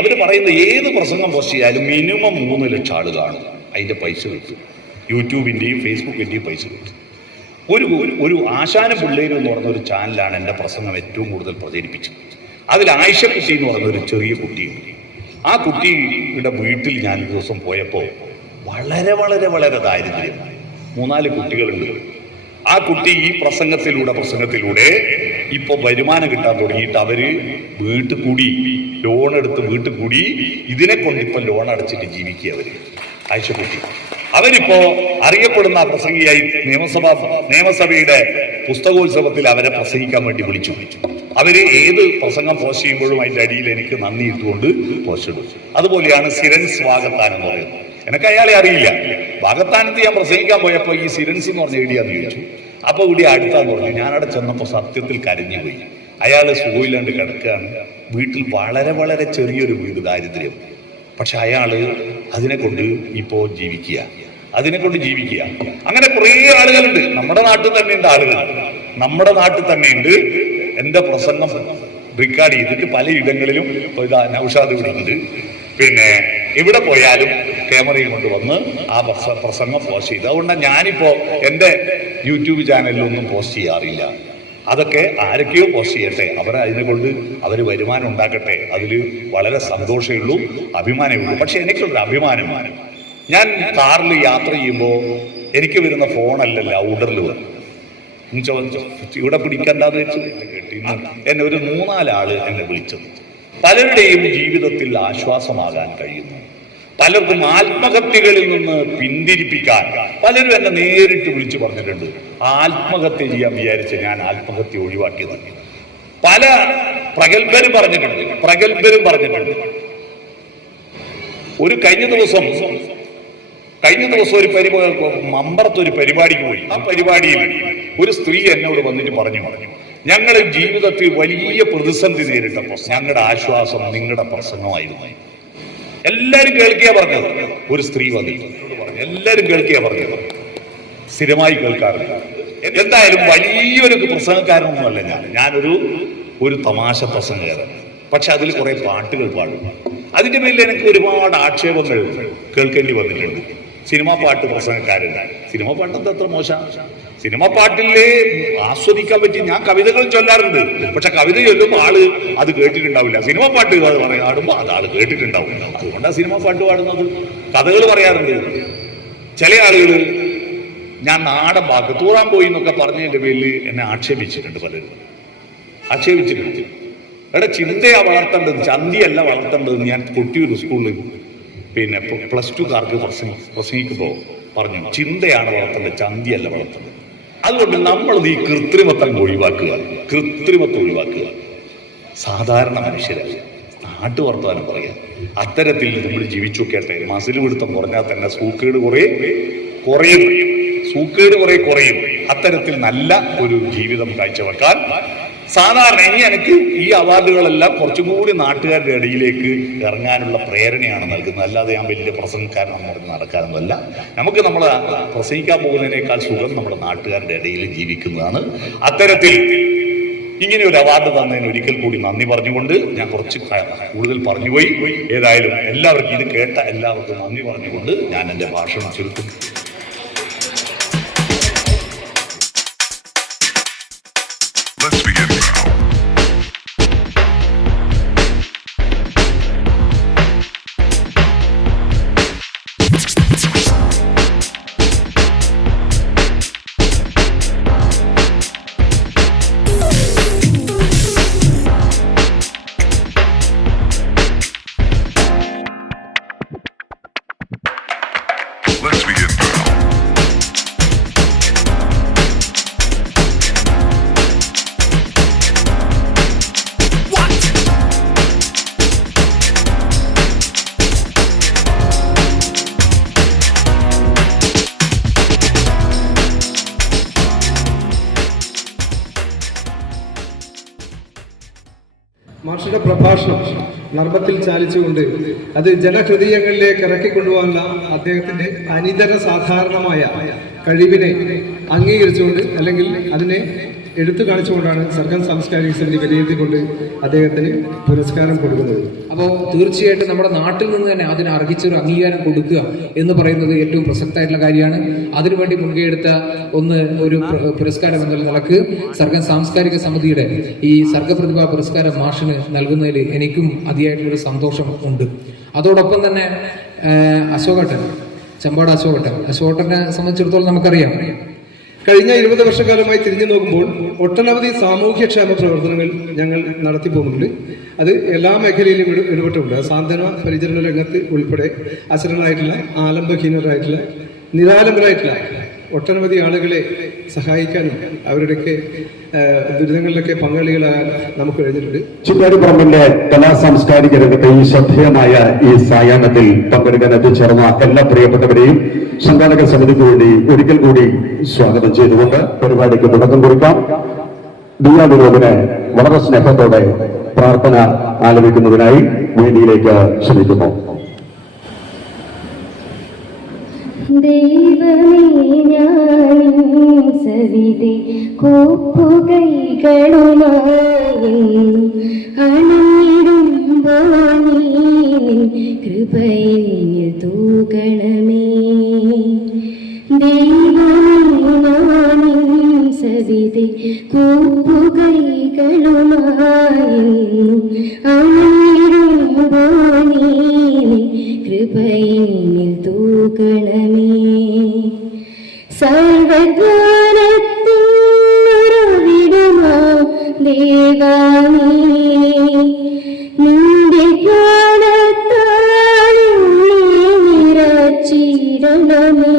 അവർ പറയുന്ന ഏത് പ്രസംഗം പോസ്റ്റ് ചെയ്യാലും മിനിമം 3 ലക്ഷം ആൾ കാണും, അതിൻ്റെ പൈസ കിട്ടും. യൂട്യൂബിൻ്റെയും ഫേസ്ബുക്കിൻ്റെയും പൈസ കിട്ടും. ഒരു ആശാനും പിള്ളേരും എന്ന് പറഞ്ഞ ഒരു ചാനലാണ് എൻ്റെ പ്രസംഗം ഏറ്റവും കൂടുതൽ പ്രചരിപ്പിച്ചത്. അതിൽ ആയിഷ കുട്ടി എന്ന് പറഞ്ഞൊരു ചെറിയ കുട്ടിയുണ്ട്. ആ കുട്ടിയുടെ വീട്ടിൽ ഞാൻ ഒരു ദിവസം പോയപ്പോൾ വളരെ വളരെ വളരെ ദാരിദ്ര്യമായി. 3-4 കുട്ടികളുണ്ട്. ആ കുട്ടി ഈ പ്രസംഗത്തിലൂടെ ഇപ്പൊ വരുമാനം കിട്ടാൻ തുടങ്ങിയിട്ട് വീട്ടിൽ കൂടി ലോൺ എടുത്ത് വീട്ടിൽ കൂടി ഇതിനെ കൊണ്ടിപ്പോ ലോൺ അടച്ചിട്ട് ജീവിക്കുക ആയിഷ കുട്ടി. അവരിപ്പോ അറിയപ്പെടുന്ന പ്രസംഗിയായി നിയമസഭയുടെ പുസ്തകോത്സവത്തിൽ അവരെ പ്രസംഗിക്കാൻ വേണ്ടി വിളിച്ചു. ഏത് പ്രസംഗം പോസ്റ്റ് ചെയ്യുമ്പോഴും അതിന്റെ അടിയിൽ എനിക്ക് നന്ദി ഇട്ടുകൊണ്ട് പോസ്റ്റ് ഇടും. അതുപോലെയാണ് സിരൻസ് വാഗത്താൻ എന്ന് പറയുന്നത്. എനിക്ക് അയാളെ അറിയില്ല. വാഗത്താനത്ത് ഞാൻ പ്രസംഗിക്കാൻ പോയപ്പോൾ ഈ സിരൻസ് എന്ന് പറഞ്ഞ എവിടെയാന്ന് ചോദിച്ചു. അപ്പൊ ഇവിടെ അടുത്താന്ന് പറഞ്ഞു. ഞാനവിടെ ചെന്നപ്പോൾ സത്യത്തിൽ കരഞ്ഞുപോയി. അയാള് സുഖമില്ലാണ്ട് കിടക്കുകയാണ്. വീട്ടിൽ വളരെ വളരെ ചെറിയൊരു വീട്, ദാരിദ്ര്യം. പക്ഷെ അയാള് അതിനെ കൊണ്ട് ജീവിക്കുക. അങ്ങനെ കുറേ ആളുകളുണ്ട്. നമ്മുടെ നാട്ടിൽ തന്നെ ഉണ്ട് എന്റെ പ്രസംഗം റെക്കോർഡ് ചെയ്തിട്ട് പലയിടങ്ങളിലും. നൗഷാദ് ഇവിടെ ഉണ്ട്. പിന്നെ ഇവിടെ പോയാലും ക്യാമറയും കൊണ്ട് വന്ന് ആ പ്രസംഗം പോസ്റ്റ് ചെയ്തു. അതുകൊണ്ടാണ് ഞാനിപ്പോ എൻ്റെ യൂട്യൂബ് ചാനലിലൊന്നും പോസ്റ്റ് ചെയ്യാറില്ല. അതൊക്കെ ആരൊക്കെയോ പോസ്റ്റ് ചെയ്യട്ടെ, അതിനെ കൊണ്ട് അവർ വരുമാനം ഉണ്ടാക്കട്ടെ. അതിൽ വളരെ സന്തോഷമേ ഉള്ളൂ, അഭിമാനമേ ഉള്ളൂ. പക്ഷെ എനിക്കുള്ളൊരു അഭിമാനമാണ്, ഞാൻ കാറിൽ യാത്ര ചെയ്യുമ്പോൾ എനിക്ക് വരുന്ന ഫോണല്ല ഔഡറിൽ വരും. ഇവിടെ പിടിക്കണ്ടെന്ന് വെച്ച് എന്നെ ഒരു 3-4 ആള് എന്നെ വിളിച്ചത്. പലരുടെയും ജീവിതത്തിൽ ആശ്വാസമാകാൻ കഴിയുന്നു. പലർക്കും ആത്മഹത്യകളിൽ നിന്ന് പിന്തിരിപ്പിക്കാൻ പലരും എന്നെ നേരിട്ട് വിളിച്ചു പറഞ്ഞിട്ടുണ്ട്. ആത്മഹത്യ ചെയ്യാൻ വിചാരിച്ച് ഞാൻ ആത്മഹത്യ ഒഴിവാക്കിയത് പല പ്രഗത്ഭരും പറഞ്ഞിട്ടുണ്ട്. ഒരു കഴിഞ്ഞ ദിവസം ഒരു മമ്പറത്തൊരു പരിപാടിക്ക് പോയി. ആ പരിപാടിയിൽ ഒരു സ്ത്രീ എന്നോട് വന്നിട്ട് പറഞ്ഞു, ഞങ്ങൾ ജീവിതത്തിൽ വലിയ പ്രതിസന്ധി നേരിട്ടപ്പോൾ ഞങ്ങളുടെ ആശ്വാസം നിങ്ങളുടെ പ്രസംഗമായിരുന്നു. എല്ലാരും കേൾക്കുക പറഞ്ഞത്. ഒരു സ്ത്രീ വന്നിട്ട് എല്ലാരും കേൾക്കുക പറഞ്ഞത്. സ്ഥിരമായി കേൾക്കാറില്ല. എന്തായാലും വലിയൊരു പ്രസംഗക്കാരനൊന്നുമല്ല ഞാനൊരു തമാശ പ്രസംഗകാരൻ. പക്ഷെ അതിൽ കുറെ പാട്ടുകൾ പാടും. അതിന്റെ പേരിൽ എനിക്ക് ഒരുപാട് ആക്ഷേപങ്ങൾ കേൾക്കേണ്ടി വന്നിട്ടുണ്ട്. സിനിമാ പാട്ട് പ്രസംഗക്കാരനാണ്. സിനിമാ പാട്ട് എന്താ അത്ര മോശം? സിനിമാ പാട്ടില് ആസ്വദിക്കാൻ പറ്റി. ഞാൻ കവിതകൾ ചൊല്ലാറുണ്ട്. പക്ഷെ കവിത ചൊല്ലുമ്പോൾ ആള് അത് കേട്ടിട്ടുണ്ടാവില്ല. സിനിമാ പാട്ട് പാടുമ്പോൾ അത് ആള് കേട്ടിട്ടുണ്ടാവും. അതുകൊണ്ടാണ് സിനിമാ പാട്ട് പാടുന്നത്. കഥകൾ പറയാറുണ്ട് ചില ആളുകൾ. ഞാൻ നാടൻ വാക്ക് തൂറാൻ പോയി എന്നൊക്കെ പറഞ്ഞതിന്റെ പേരിൽ എന്നെ ആക്ഷേപിച്ചിട്ടുണ്ട്. പലരും ആക്ഷേപിച്ചിട്ടുണ്ട്. ചിന്തയാ വളർത്തേണ്ടത്, ചന്തിയല്ല വളർത്തേണ്ടത്. ഞാൻ കൊട്ടിയൂർ സ്കൂളിൽ പിന്നെ +2കാർക്ക് പ്രസംഗിക്കുമ്പോൾ പറഞ്ഞു, ചിന്തയാണ് വളർത്തേണ്ടത്, ചന്തിയല്ല വളർത്തേണ്ടത്. അതുകൊണ്ട് നമ്മളത് ഈ കൃത്രിമത്വം ഒഴിവാക്കുക. സാധാരണ മനുഷ്യരാണ് നാട്ടുവർത്താനം പറയാം. അത്തരത്തിൽ നമ്മൾ ജീവിച്ചു നോക്കട്ടെ. മസിൽ പിടുത്തം കുറഞ്ഞാൽ തന്നെ സൂക്കേട് കുറെ കുറയും. അത്തരത്തിൽ നല്ല ഒരു ജീവിതം കാഴ്ചവെക്കാൻ സാധാരണ എനിക്ക് ഈ അവാർഡുകളെല്ലാം കുറച്ചും കൂടി നാട്ടുകാരുടെ ഇടയിലേക്ക് ഇറങ്ങാനുള്ള പ്രേരണയാണ് നൽകുന്നത്. അല്ലാതെ ഞാൻ വലിയ പ്രസംഗക്കാരനെന്ന് പറഞ്ഞ് നടക്കാനൊന്നുമല്ല. നമുക്ക് നമ്മൾ പ്രസംഗിക്കാൻ പോകുന്നതിനേക്കാൾ സുഖം നമ്മുടെ നാട്ടുകാരുടെ ഇടയിൽ ജീവിക്കുന്നതാണ്. അത്തരത്തിൽ ഇങ്ങനെ ഒരു അവാർഡ് തന്നതിന് ഒരിക്കൽ കൂടി നന്ദി പറഞ്ഞുകൊണ്ട് ഞാൻ കുറച്ച് കൂടുതൽ പറഞ്ഞുപോയി. ഏതായാലും എല്ലാവർക്കും ഇത് കേട്ട എല്ലാവർക്കും നന്ദി പറഞ്ഞുകൊണ്ട് ഞാൻ എൻ്റെ ഭാഷണം ചുരുക്കും. Let's begin now. പ്രഭാഷണം നർമ്മത്തിൽ ചാലിച്ചുകൊണ്ട് അത് ജനഹൃദയങ്ങളിലേക്ക് ഇറക്കിക്കൊണ്ടുപോകാനുള്ള അദ്ദേഹത്തിൻ്റെ അനിതര സാധാരണമായ കഴിവിനെ അംഗീകരിച്ചുകൊണ്ട് അല്ലെങ്കിൽ അതിനെ എടുത്തു കാണിച്ചുകൊണ്ടാണ് സർഗം സാംസ്കാരിക സമിതി വിലയിരുത്തിക്കൊണ്ട് അദ്ദേഹത്തിന് പുരസ്കാരം കൊടുക്കുന്നത്. അപ്പോൾ തീർച്ചയായിട്ടും നമ്മുടെ നാട്ടിൽ നിന്ന് തന്നെ അതിന് അർഹിച്ചൊരു അംഗീകാരം കൊടുക്കുക എന്ന് പറയുന്നത് ഏറ്റവും പ്രസക്തമായിട്ടുള്ള കാര്യമാണ്. അതിനുവേണ്ടി മുൻകൈയെടുത്ത ഒരു പുരസ്കാരം എന്നുള്ള നിലക്ക് സർഗം സാംസ്കാരിക സമിതിയുടെ ഈ സർഗപ്രതിഭാ പുരസ്കാരം മാഷിന് നൽകുന്നതിൽ എനിക്കും അതിയായിട്ടുള്ളൊരു സന്തോഷം ഉണ്ട്. അതോടൊപ്പം തന്നെ അശോകേട്ടൻ, ചമ്പാട് അശോകേട്ടനെ സംബന്ധിച്ചിടത്തോളം നമുക്കറിയാം, കഴിഞ്ഞ 20 വർഷക്കാലമായി തിരിഞ്ഞു നോക്കുമ്പോൾ ഒട്ടനവധി സാമൂഹ്യക്ഷേമ പ്രവർത്തനങ്ങൾ ഞങ്ങൾ നടത്തി പോകുന്നുണ്ട്. അത് എല്ലാ മേഖലയിലും ഇടപെട്ടുണ്ട്. സാന്ത്വന പരിചരണ രംഗത്ത് ഉൾപ്പെടെ അശരണരായിട്ടുള്ള, ആലംബഹീനരായിട്ടുള്ള, നിരാലംബരായിട്ടുള്ള ഒട്ടനവധി ആളുകളെ സഹായിക്കാനും അവരുടെയൊക്കെ ദുരിതങ്ങളിലൊക്കെ പങ്കാളികളാകാൻ നമുക്ക് കഴിഞ്ഞിട്ടുണ്ട്. ചിറ്റാരിപ്പറമ്പിന്റെ കലാ സാംസ്കാരിക രംഗത്തെ ഈ ശ്രദ്ധേയമായ ഈ സായാഹ്നത്തിൽ പങ്കെടുക്കാൻ എത്തിച്ചേർന്ന എല്ലാ പ്രിയപ്പെട്ടവരെയും സംഘാടക സമിതിക്ക് വേണ്ടി ഒരിക്കൽ കൂടി സ്വാഗതം ചെയ്തുകൊണ്ട് പരിപാടിക്ക് തുടക്കം കുറിക്കാം. ദിയ വിനോദിനെ വളരെ സ്നേഹത്തോടെ പ്രാർത്ഥന ആലപിക്കുന്നതിനായി വേദിയിലേക്ക് ക്ഷണിക്കുന്നു. ദൈവമേ ഞാനിൻ സവിധി കൂപ്പുകൈകളുമായി അണഞ്ഞിടുമ്പോൾ നീ കൃപയിൽ തൂകണമേ. ദൈവമേ ഞാനിൻ സവിധി കൂപ്പുകൈകളുമായി അണഞ്ഞിടുമ്പോൾ നീ കൃപയിൽ തൂകണമേ. സർവജ്ഞാനത്തിൻ ഉറവിടമാ ദേവാനീ, നിന്റെ ജ്ഞാനത്താൽ നിറച്ചിടണമേ.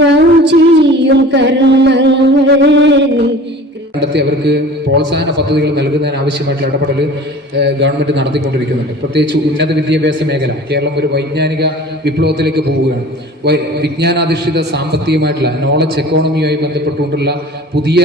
ഞാൻ ചെയ്യും കർമ്മങ്ങൾ കണ്ടെത്തി അവർക്ക് പ്രോത്സാഹന പദ്ധതികൾ നൽകുന്നതിന് ആവശ്യമായിട്ടുള്ള ഇടപെടൽ ഗവൺമെന്റ് നടത്തിക്കൊണ്ടിരിക്കുന്നുണ്ട്. പ്രത്യേകിച്ച് ഉന്നത വിദ്യാഭ്യാസ മേഖല കേരളം ഒരു വൈജ്ഞാനിക വിപ്ലവത്തിലേക്ക് പോവുകയാണ്. വിജ്ഞാനാധിഷ്ഠിത സാമ്പത്തികമായിട്ടുള്ള നോളജ് എക്കോണമിയുമായി ബന്ധപ്പെട്ടുകൊണ്ടുള്ള പുതിയ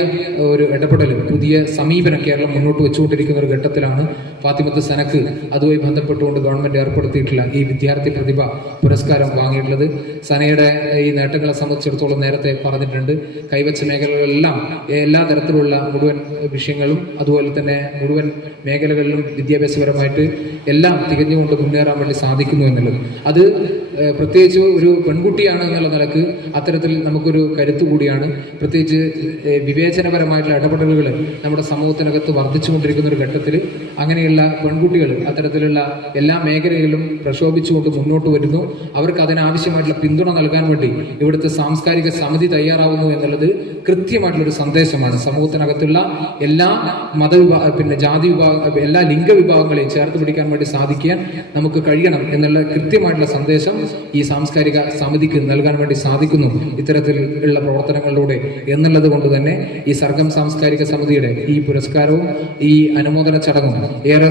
ഒരു ഇടപെടൽ, പുതിയ സമീപനം കേരളം മുന്നോട്ട് വെച്ചുകൊണ്ടിരിക്കുന്ന ഒരു ഘട്ടത്തിലാണ് ഫാത്തിമത്ത് സനക്ക് അതുമായി ബന്ധപ്പെട്ടുകൊണ്ട് ഗവൺമെന്റ് ഏർപ്പെടുത്തിയിട്ടുള്ള ഈ വിദ്യാർത്ഥി പ്രതിഭ പുരസ്കാരം വാങ്ങിയിട്ടുള്ളത്. സനയുടെ ഈ നേട്ടങ്ങളെ സംബന്ധിച്ചിടത്തോളം നേരത്തെ പറഞ്ഞിട്ടുണ്ട്. കൈവച്ച മേഖലകളെല്ലാം എല്ലാ തരത്തിലുള്ള മുഴുവൻ വിഷയങ്ങളും അതുപോലെ തന്നെ മുഴുവൻ മേഖലകളിലും വിദ്യാഭ്യാസപരമായിട്ട് എല്ലാം തികഞ്ഞുകൊണ്ട് മുന്നേറാൻ വേണ്ടി സാധിക്കുന്നു എന്നുള്ളത്, അത് പ്രത്യേകിച്ച് ഒരു പെൺകുട്ടിയാണ് എന്നുള്ള നിലക്ക് അത്തരത്തിൽ നമുക്കൊരു കരുത്ത് കൂടിയാണ്. പ്രത്യേകിച്ച് വിവേചനപരമായിട്ടുള്ള ഇടപെടലുകൾ നമ്മുടെ സമൂഹത്തിനകത്ത് വർദ്ധിച്ചുകൊണ്ടിരിക്കുന്ന ഒരു ഘട്ടത്തിൽ അങ്ങനെയുള്ള പെൺകുട്ടികൾ അത്തരത്തിലുള്ള എല്ലാ മേഖലകളിലും പ്രക്ഷോഭിച്ചുകൊണ്ട് മുന്നോട്ട് വരുന്നു. അവർക്ക് അതിനാവശ്യമായിട്ടുള്ള പിന്തുണ നൽകാൻ വേണ്ടി ഇവിടുത്തെ സാംസ്കാരിക സമിതി തയ്യാറാവുന്നു എന്നുള്ളത് കൃത്യമായിട്ടുള്ളൊരു സന്ദേശമാണ്. സമൂഹത്തിനകത്തുള്ള എല്ലാ ജാതി എല്ലാ ലിംഗവിഭാഗങ്ങളെയും ചേർത്ത് പിടിക്കാൻ വേണ്ടി സാധിക്കാൻ നമുക്ക് കഴിയണം എന്നുള്ള കൃത്യമായിട്ടുള്ള സന്ദേശം ഈ സാംസ്കാരിക സമിതിക്ക് നൽകാൻ വേണ്ടി സാധിക്കുന്നു ഇത്തരത്തിലുള്ള പ്രവർത്തനങ്ങളിലൂടെ എന്നുള്ളത് കൊണ്ട് തന്നെ ഈ സർഗം സാംസ്കാരിക സമിതിയുടെ ഈ പുരസ്കാരവും ഈ അനുമോദന ചടങ്ങും ഏറെ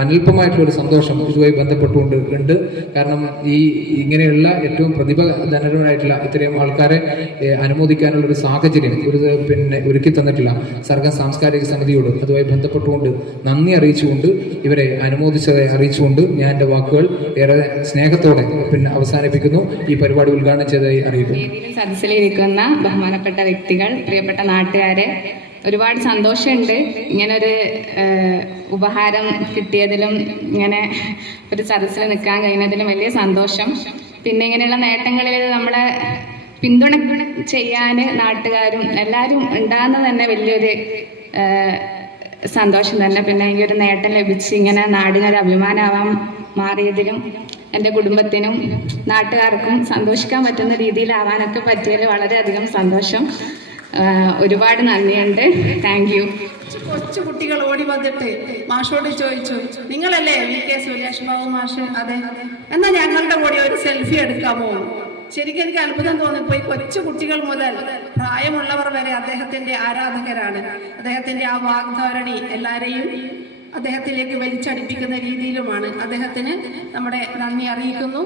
അനൽപമായിട്ടുള്ള ഒരു സന്തോഷം ഇതുമായി ബന്ധപ്പെട്ടുകൊണ്ട് ഉണ്ട്. കാരണം ഇങ്ങനെയുള്ള ഏറ്റവും പ്രതിഭാധനരായിട്ടുള്ള ഇത്രയും ആൾക്കാരെ അനുമോദിക്കാനുള്ള ഒരു സാഹചര്യം ഒരുക്കി തന്നിട്ടില്ല സർഗം സാംസ്കാരിക സമിതിയോട് അതുമായി ബന്ധപ്പെട്ടുകൊണ്ട് നന്ദി അറിയിച്ചുകൊണ്ട് ഇവരെ അനുമോദിച്ചതെ അറിയിച്ചുകൊണ്ട് ഞാൻ എൻ്റെ വാക്കുകൾ ഏറെ സ്നേഹത്തോടെ അവസാനിപ്പിക്കുന്നു. ഈ പരിപാടി ഉദ്ഘാടനം ചെയ്തതായി അറിയിക്കുന്നു. സദസ്സിലിരിക്കുന്ന ബഹുമാനപ്പെട്ട വ്യക്തികൾ, പ്രിയപ്പെട്ട നാട്ടുകാരെ, ഒരുപാട് സന്തോഷമുണ്ട് ഇങ്ങനൊരു ഉപഹാരം കിട്ടിയതിലും ഇങ്ങനെ ഒരു സദസ്സിൽ നിൽക്കാൻ കഴിഞ്ഞതിലും വലിയ സന്തോഷം. പിന്നെ ഇങ്ങനെയുള്ള നേട്ടങ്ങളിൽ നമ്മളെ പിന്തുണ ചെയ്യാൻ നാട്ടുകാരും എല്ലാവരും ഉണ്ടാകുന്നത് തന്നെ വലിയൊരു സന്തോഷം തന്നെ. പിന്നെ ഈ ഒരു നേട്ടം ലഭിച്ച് ഇങ്ങനെ നാടിനൊരു അഭിമാനമാവാൻ മാറിയതിലും എൻ്റെ കുടുംബത്തിനും നാട്ടുകാർക്കും സന്തോഷിക്കാൻ പറ്റുന്ന രീതിയിലാവാനൊക്കെ പറ്റിയതിൽ വളരെയധികം സന്തോഷം. ഒരുപാട് നന്ദിയുണ്ട്. Thank you. കൊച്ചു കുട്ടികൾ ഓടി വന്നിട്ട് മാഷോട് ചോദിച്ചു, നിങ്ങളല്ലേ VK സുരേഷ് ബാബു മാഷ്? അതെ. എന്നാൽ ഞങ്ങളുടെ കൂടെ ഒരു സെൽഫി എടുക്കാമോ? ശരിക്കും എനിക്ക് അത്ഭുതം തോന്നിപ്പോയി. കൊച്ചു കുട്ടികൾ മുതൽ പ്രായമുള്ളവർ വരെ അദ്ദേഹത്തിന്റെ ആരാധകരാണ്. അദ്ദേഹത്തിന്റെ ആ വാഗ്ധാരണി എല്ലാവരെയും അദ്ദേഹത്തിലേക്ക് വലിച്ചടിപ്പിക്കുന്ന രീതിയിലുമാണ്. അദ്ദേഹത്തിന് നമ്മുടെ നന്ദി അറിയിക്കുന്നു.